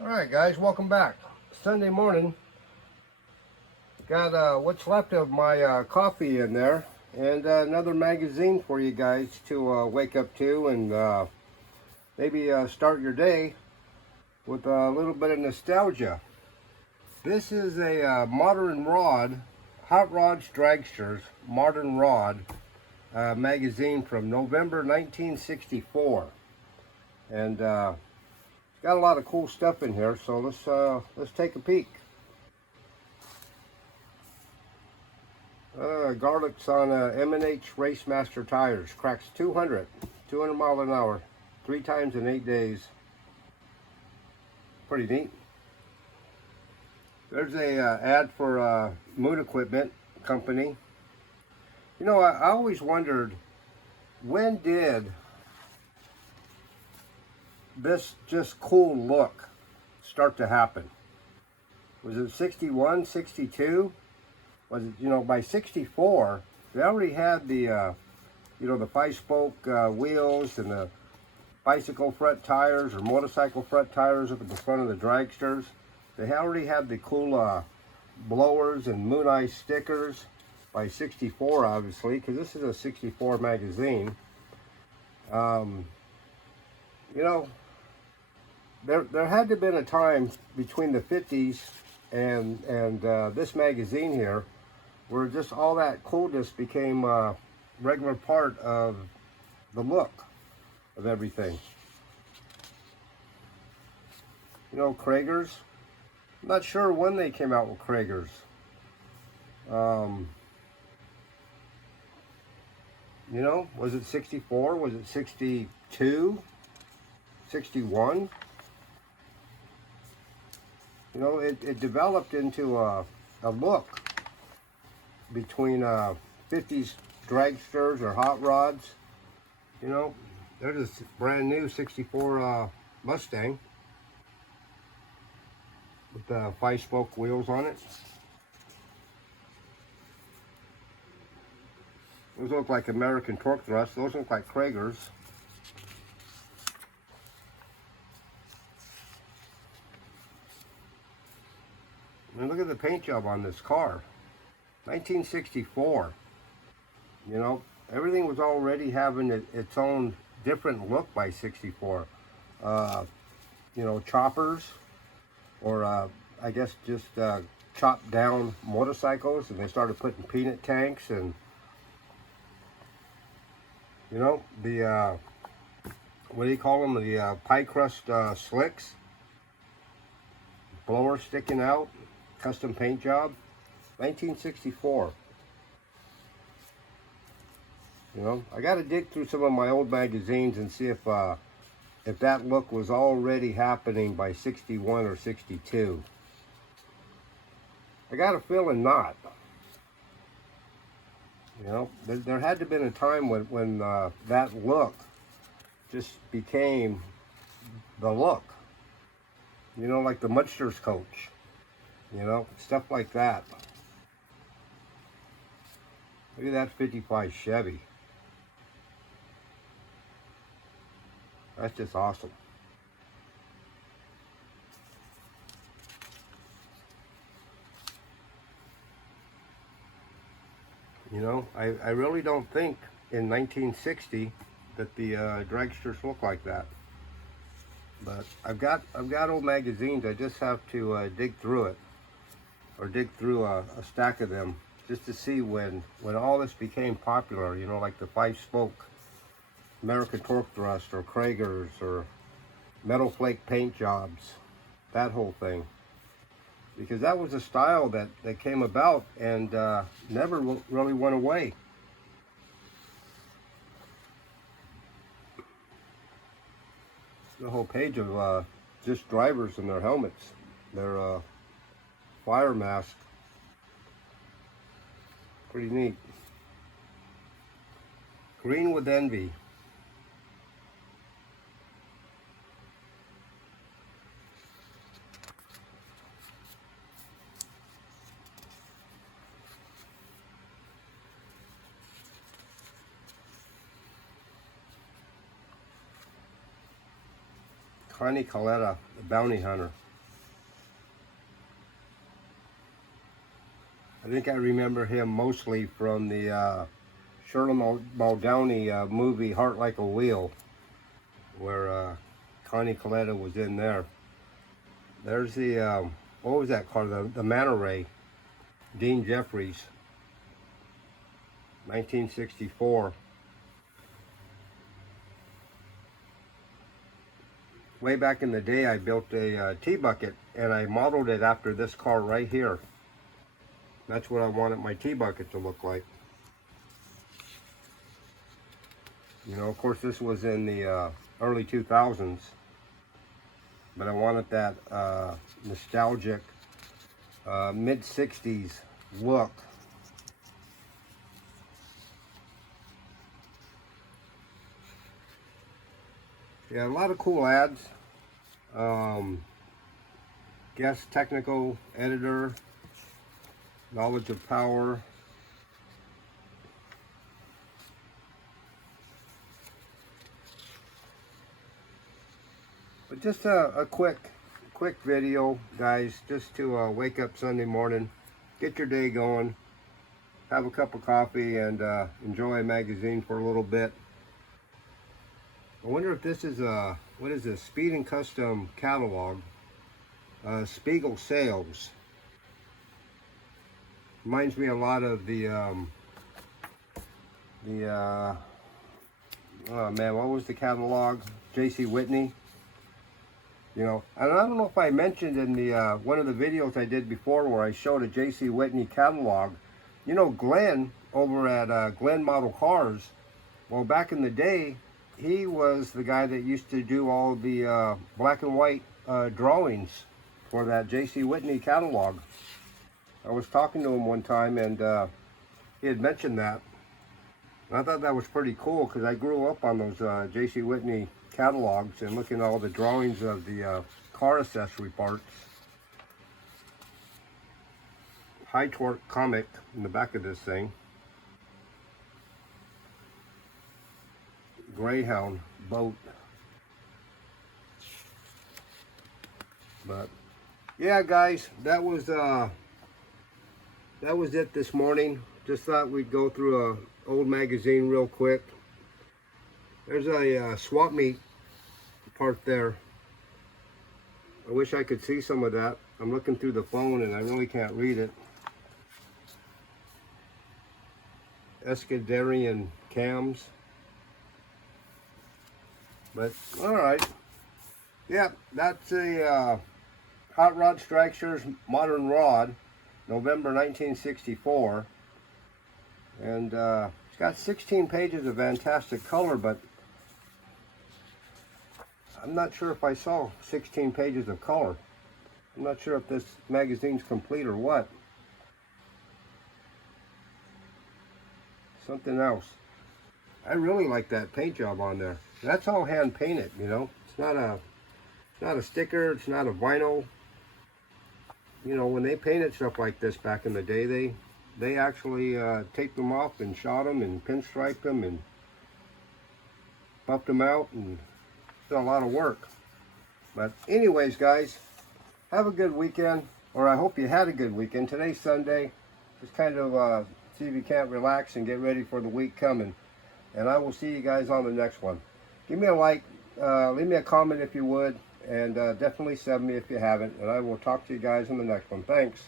Alright guys, welcome back. Sunday morning, got what's left of my coffee in there and another magazine for you guys to wake up to and maybe start your day with a little bit of nostalgia. This is a Modern Rod, Hot Rods Dragsters Modern Rod magazine from November 1964. And got a lot of cool stuff in here, so let's take a peek. Garlic's on M&H Racemaster tires. Cracks 200 mile an hour, 3 times in 8 days. Pretty neat. There's a ad for Moon Equipment Company. You know, I always wondered, when did this just cool look start to happen? Was it 61, 62? Was it, you know, by 64, they already had the, you know, the 5-spoke wheels and the bicycle front tires or motorcycle front tires up at the front of the dragsters. They already had the cool blowers and Moon Eye stickers by 64, obviously, because this is a 64 magazine. You know, there had to have been a time between the 50s and this magazine here where just all that coolness became a regular part of the look of everything. You know, Kragers. I'm not sure when they came out with Kragers. You know, was it 64? Was it 62? 61? You know, it developed into a look between 50s dragsters or hot rods. You know, there's a brand new 64 Mustang with the 5-spoke wheels on it. Those look like American Torque Thrust. Those look like Kragers. I mean, look at the paint job on this car. 1964. You know, everything was already having its own different look by 64. You know, choppers, or I guess just chopped down motorcycles, and they started putting peanut tanks and, you know, the what do you call them, the pie crust slicks, blower sticking out, custom paint job. 1964. You know, I got to dig through some of my old magazines and see if that look was already happening by 61 or 62. I got a feeling not. You know, there had to have been a time when that look just became the look. You know, like the Mudster's coach. You know, stuff like that. Look at that 55 Chevy. That's just awesome. You know, I really don't think in 1960 that the dragsters look like that. But I've got old magazines. I just have to dig through it, or dig through a stack of them, just to see when all this became popular. You know, like the 5-spoke American Torque Thrust, or Kragers, or metal flake paint jobs, that whole thing. Because that was a style that came about and never really went away. The whole page of just drivers and their helmets, their fire mask. Pretty neat. Green with Envy. Connie Coletta, the Bounty Hunter. I think I remember him mostly from the Shirley Muldowney movie Heart Like a Wheel, where Connie Coletta was in there. There's the, what was that car? The Manta Ray, Dean Jeffries, 1964. Way back in the day, I built a T-bucket, and I modeled it after this car right here. That's what I wanted my T-bucket to look like. You know, of course, this was in the early 2000s, but I wanted that nostalgic mid-60s look. Yeah, a lot of cool ads. Guest technical editor, knowledge of power. But just a quick video, guys, just to wake up Sunday morning, get your day going, have a cup of coffee, and enjoy a magazine for a little bit. I wonder if this is a, what is this, Speed and Custom catalog, Spiegel Sales. Reminds me a lot of the oh man, what was the catalog? J.C. Whitney. You know, and I don't know if I mentioned in the one of the videos I did before where I showed a J.C. Whitney catalog. You know, Glenn over at Glenn Model Cars, well, back in the day, he was the guy that used to do all the black and white drawings for that J.C. Whitney catalog. I was talking to him one time, and he had mentioned that. And I thought that was pretty cool, because I grew up on those J.C. Whitney catalogs and looking at all the drawings of the car accessory parts. High Torque comic in the back of this thing. Greyhound boat. But yeah, guys, that was it this morning. Just thought we'd go through a old magazine real quick. There's a swap meet part there. I wish I could see some of that. I'm looking through the phone and I really can't read it. Escadarian cams. But all right, yeah, that's a Hot Rod Strikers Modern Rod, November 1964, and it's got 16 pages of fantastic color, but I'm not sure if I saw 16 pages of color. I'm not sure if this magazine's complete or what. Something else. I really like that paint job on there. That's all hand painted, you know. It's not a sticker. It's not a vinyl. You know, when they painted stuff like this back in the day, they actually taped them off and shot them and pinstriped them and buffed them out, and it's a lot of work. But anyways, guys, have a good weekend, or I hope you had a good weekend. Today's Sunday. Just kind of see if you can't relax and get ready for the week coming. And I will see you guys on the next one. Give me a like, leave me a comment if you would, and definitely sub me if you haven't. And I will talk to you guys in the next one. Thanks.